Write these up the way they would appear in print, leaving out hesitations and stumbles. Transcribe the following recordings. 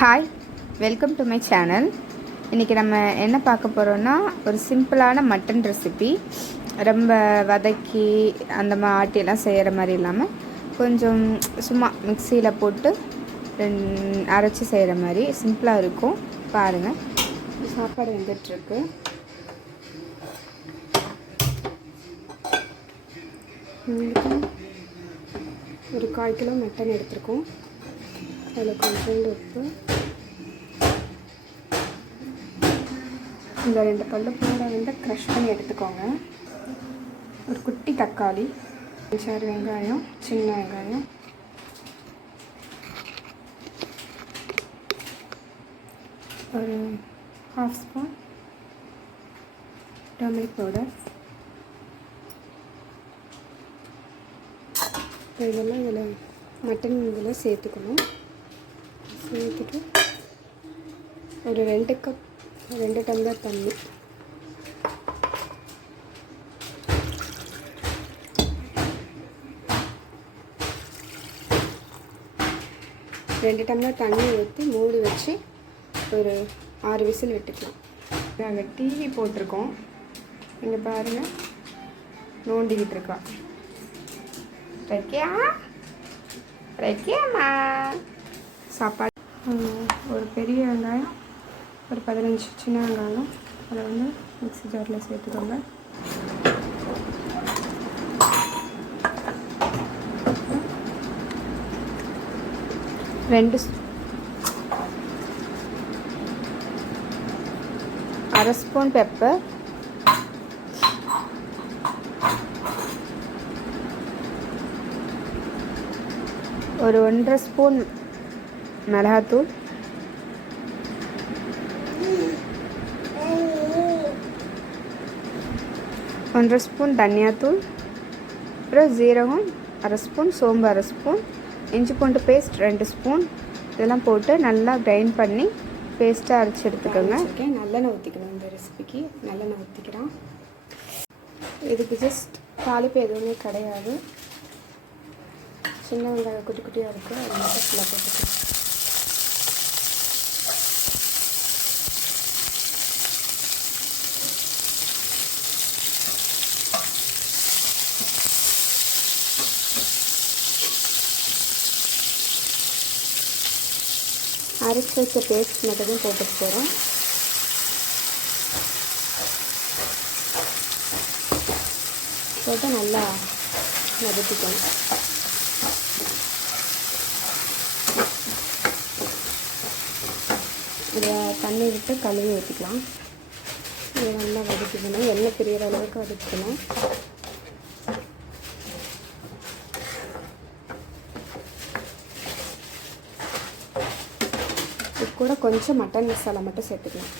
Hi, welcome to my channel. இன்றைக்கி நம்ம என்ன பார்க்க போகிறோன்னா, ஒரு சிம்பிளான மட்டன் ரெசிபி. ரொம்ப வதக்கி அந்த ஆட்டியெல்லாம் செய்கிற மாதிரி இல்லாமல் கொஞ்சம் சும்மா மிக்சியில் போட்டு அரைச்சி செய்கிற மாதிரி சிம்பிளாக இருக்கும். பாருங்கள். சாப்பாடு வந்துட்டுருக்கு. ஒரு 1/4 கிலோ மட்டன் எடுத்துருக்கோம். அதில் கொஞ்சோண்டு உப்பு, இந்த 2 பல்லு பூண்டை வந்து க்ரஷ் பண்ணி எடுத்துக்கோங்க. ஒரு குட்டி தக்காளி, 5-6 வெங்காயம், சின்ன வெங்காயம், ஒரு 1/2 ஸ்பூன் டர்மரிக் பவுடர். இதெல்லாம் இதில் மட்டன் இதில் சேர்த்துக்கணும். சேர்த்துட்டு ஒரு 2 டம்ளர் தண்ணி, ஊற்றி மூடி வச்சு ஒரு 6 விசில் விட்டுக்கலாம். நாங்கள் டிவி போட்டிருக்கோம். இங்கே பாருங்கள், நோண்டிக்கிட்டு இருக்கா. ரெக்கியாம்மா சாப்பாடு. ஒரு பெரிய வெங்காயம், ஒரு 15 சின்ன வெங்காயம், அதை வந்து மிக்ஸி ஜாரில் சேர்த்துக்கோங்க. அரை ஸ்பூன் பெப்பர், ஒரு 1.5 ஸ்பூன் மிளகாத்தூள், ஒன்றரை ஸ்பூன் தனியாத்தூள், அப்புறம் ஜீரகம் அரை ஸ்பூன், சோம்பு அரை ஸ்பூன், இஞ்சி பூண்டு பேஸ்ட் 2 ஸ்பூன். இதெல்லாம் போட்டு நல்லா கிரைண்ட் பண்ணி பேஸ்ட்டாக அரைச்சி எடுத்துக்கோங்க. நல்லெண்ணெய் ஊற்றிக்கணும். இந்த ரெசிபிக்கு நல்லெண்ணெய் ஊற்றிக்கிறோம். இதுக்கு ஜஸ்ட் தாளிப்பு எதுவுமே கிடையாது. சின்ன வெங்காயம் குட்டி குட்டியாக இருக்குது, அது மட்டும் ஃபுல்லாக போட்டுக்கலாம். அரைச்சி வச்ச பேஸ்ட் மட்டும் போட்டுட்டு போகிறோம். போட்டு நல்லா வதக்கிக்கணும். இதை தண்ணி விட்டு கழுவி ஊற்றிக்கலாம். இதை நல்லா வதக்கிக்கணும். எண்ணெய் பிரிகிற அளவுக்கு வதக்கிக்கணும். இது கூட கொஞ்சம் மட்டன் மசாலா மட்டும் சேர்த்துக்கலாம்.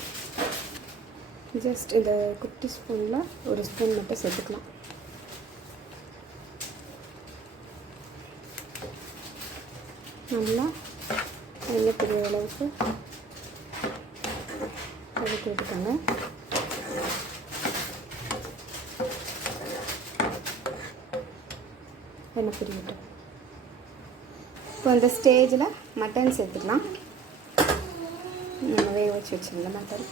ஜஸ்ட் இந்த குட்டி ஸ்பூனில் 1 ஸ்பூன் மட்டும் சேர்த்துக்கலாம். நல்லா எண்ணெய் பிரிகிற அளவுக்கு வதக்கி விட்டுக்கோங்க. எண்ணெய் பிரிவிட்டு இப்போ இந்த ஸ்டேஜில் மட்டன் சேர்த்துக்கலாம். நம்ம வேக வச்சு வச்சுருந்தோம் மட்டன்.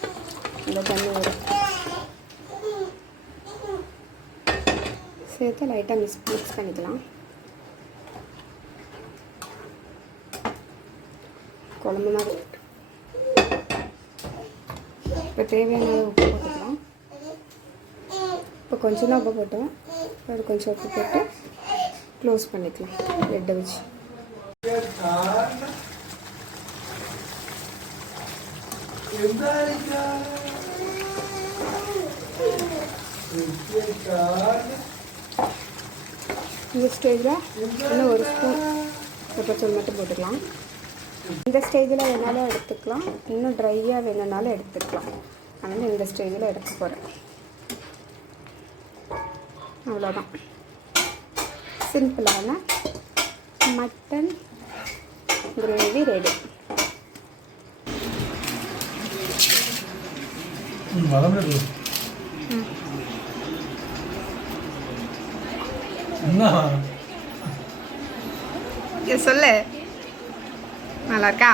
இந்த தண்ணி வரும் சேர்த்து லைட்டாக மிக்ஸ் பண்ணிக்கலாம். குழம்பு மாதிரி. இப்போ தேவையான உப்பு போட்டுக்கலாம். இப்போ கொஞ்சம் தான் உப்பு போட்டோம். ஒரு கொஞ்சம் உப்பு போட்டு க்ளோஸ் பண்ணிக்கலாம் லெட்டை வச்சு. இந்த ஸ்டேஜில் இன்னும் 1 ஸ்பூன் பெப்பர் மட்டும் போட்டுக்கலாம். இந்த ஸ்டேஜில் வேணாலும் எடுத்துக்கலாம், இன்னும் ட்ரையாக வேணுனாலும் எடுத்துக்கலாம். அதனால் இந்த ஸ்டேஜில் எடுக்க போகிறேன். அவ்வளோதான், சிம்பிளான மட்டன் கிரேவி ரெடி. சொல்லு, நல்லா இருக்கா?